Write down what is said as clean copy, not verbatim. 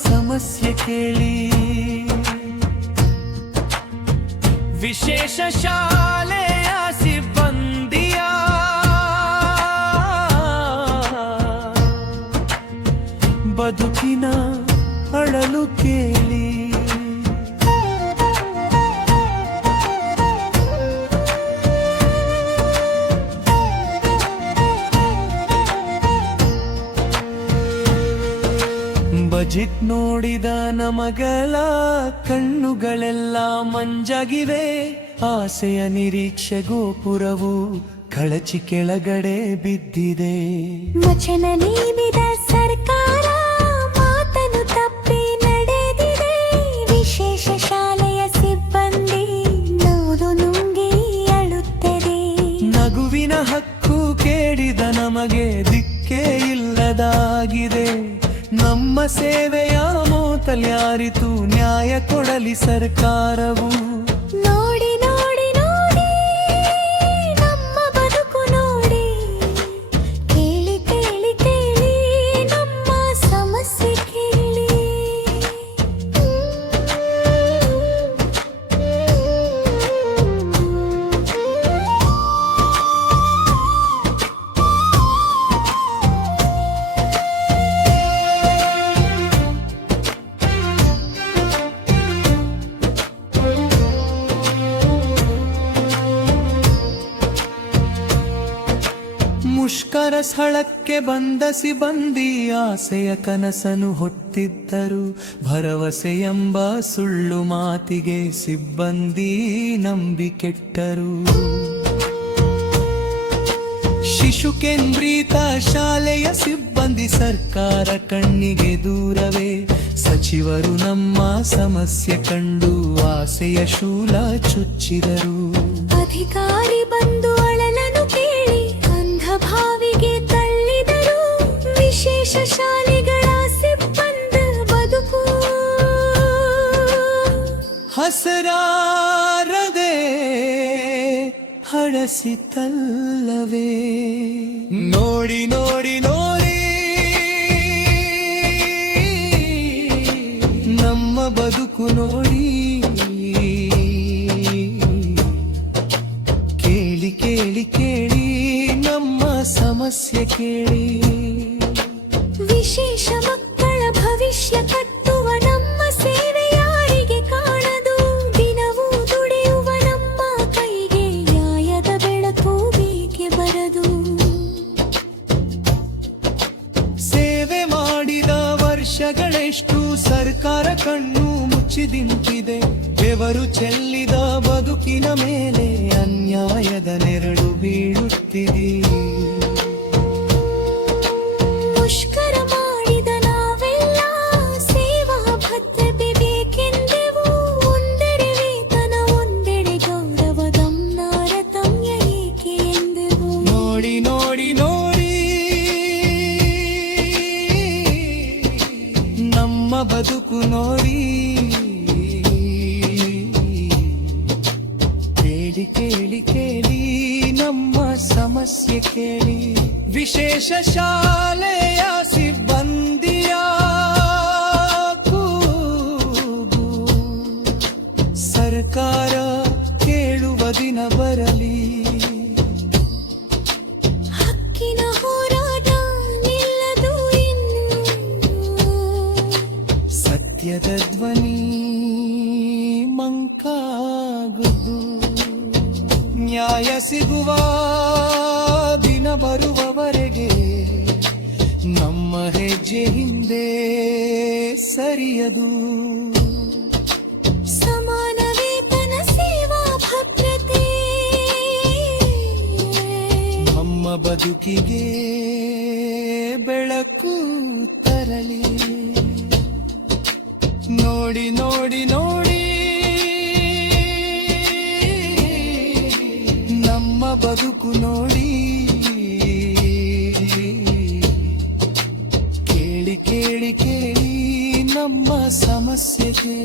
ಸಮಸ್ಯೆ ಕೇಳಿ. ವಿಶೇಷ ಶಾಲೆಯ ಸಿಬ್ಬಂದಿಯ ಬದುಕಿನ ಅಳಲು ಕೇಳಿ. ಬಜೆಟ್ ನೋಡಿದ ನಮಗಳ ಕಣ್ಣುಗಳೆಲ್ಲ ಮಂಜಾಗಿವೆ. ಆಸೆಯ ನಿರೀಕ್ಷೆ ಗೋಪುರವು ಕಳಚಿ ಕೆಳಗಡೆ ಬಿದ್ದಿದೆ. ವಚನ ನೀಡಿದ ಸರ್ಕಾರ ಮಾತನ್ನು ತಪ್ಪಿ ನಡೆದಿದೆ. ವಿಶೇಷ ಶಾಲೆಯ ಸಿಬ್ಬಂದಿ ನೋಡು ನುಂಗಿ ಅಳುತ್ತದೆ. ನಗುವಿನ ಹಕ್ಕು ಕೇಳಿದ ನಮಗೆ ದಿಕ್ಕೇ ಇಲ್ಲದಾಗಿದೆ. ನಮ್ಮ ಸೇವೆಯ ಮೋತಲ್ಯಾರಿತು ನ್ಯಾಯ ಕೊಡಲಿ ಸರ್ಕಾರವು. ನೋಡಿ ನೋಡಿ ನೋಡಿ ನಮ್ಮ ಬದುಕು ನೋಡಿ, ಕೇಳಿ ಕೇಳಿ ಕೇಳಿ ನಮ್ಮ ಸಮಸ್ಯೆ ಕೇಳಿ. ಮುಷ್ಕರ ಸ್ಥಳಕ್ಕೆ ಬಂದ ಸಿಬ್ಬಂದಿ ಆಸೆಯ ಕನಸನ್ನು ಹೊತ್ತಿದ್ದರು. ಭರವಸೆ ಎಂಬ ಸುಳ್ಳು ಮಾತಿಗೆ ಸಿಬ್ಬಂದಿ ನಂಬಿ ಕೆಟ್ಟರು. ಶಿಶು ಕೇಂದ್ರಿತ ಶಾಲೆಯ ಸಿಬ್ಬಂದಿ ಸರ್ಕಾರ ಕಣ್ಣಿಗೆ ದೂರವೇ. ಸಚಿವರು ನಮ್ಮ ಸಮಸ್ಯೆ ಕಂಡು ಆಸೆಯ ಶೂಲ ಚುಚ್ಚಿದರು. ಅಧಿಕಾರಿ ಬಂದು ಅಳಲನ್ನು ಕೇಳಿ ಭಾವಿಗೆ ತಳ್ಳಿದರು. ವಿಶೇಷ ಶಾಲೆಗಳ ಸಿಬ್ಬಂದ ಬದುಕು ಹಸರಾರದೆ ಹಳಸಿತಲ್ಲವೇ. ನೋಡಿ ನೋಡಿ ನೋಡಿ ನಮ್ಮ ಬದುಕು ನೋಡಿ, ಕೇಳಿ ಕೇಳಿ ಕೇಳಿ ನಮ್ಮ ಸಮಸ್ಯೆ ಕೇಳಿ. ವಿಶೇಷ ಮಕ್ಕಳ ಭವಿಷ್ಯ ಕಟ್ಟುವ ನಮ್ಮ ಸೇವೆ ಯಾರಿಗೆ ಕಾಣದು. ದಿನವೂ ದುಡಿಯುವ ನಮ್ಮ ಕೈಗೆ ನ್ಯಾಯದ ಬೆಳಕು ಬೇಕೆ ಬರದು. ಸೇವೆ ಮಾಡಿದ ವರ್ಷಗಳೆಷ್ಟು ಸರ್ಕಾರ ಕಣ್ಣು ಮುಚ್ಚಿ ನಿಂತಿದೆ. ಬೆವರು ಚೆಲ್ಲಿದ ಬದುಕಿನ ಮೇಲೆ ಅನ್ಯಾಯದ ನೆರಳು ಬೀಳುತ್ತಿದೆ. ಮುಷ್ಕರ ಮಾಡಿದ ನಾವೆಲ್ಲ ಸೇವಾ ಭದ್ರತೆ ಬೇಕೆಂದೆವು. ಒಂದೆಡೆ ವೇತನ ಒಂದೆಡೆ ಗೌರವ ಗಮನಾರತಮ್ಯ ಏಕೆ ಎಂದೆವು. ನೋಡಿ ನೋಡಿ ನೋಡಿ ನಮ್ಮ ಬದುಕು ನೋಡಿ, ಕೇಳಿ ಕೇಳಿ ಕೇಳಿ ನಮ್ಮ ಸಮಸ್ಯೆ ಕೇಳಿ. ವಿಶೇಷ ಶಾಲೆಯ ಸಿಬ್ಬಂದಿಯ ಕೂಗು ಸರ್ಕಾರ ಕೇಳುವ ದಿನ ಬರಲಿ. ಹಕ್ಕಿನ ಹೋರಾಟ ನಿಲ್ಲದು ಇನ್ನು. ಸತ್ಯದ ಧ್ವನಿ ಮಂಕಾಗುವುದು. ನ್ಯಾಯ ಸಿಗುವ ದಿನ ಬರುವವರೆಗೆ ನಮ್ಮ ಹೆಜ್ಜೆ ಹಿಂದೆ ಸರಿಯದು. ಸಮಾನ ವೇತನ ಸೇವಾ ಭದ್ರತೆ ನಮ್ಮ ಬದುಕಿಗೆ ಬೆಳಕು ತರಲಿ. ನೋಡಿ ನೋಡಿ ನೋಡಿ ನಮ್ಮ ಬದುಕು ನೋಡಿ, ಕೇಳಿ ಕೇಳಿ ಕೇಳಿ ನಮ್ಮ ಸಮಸ್ಯೆಗೆ.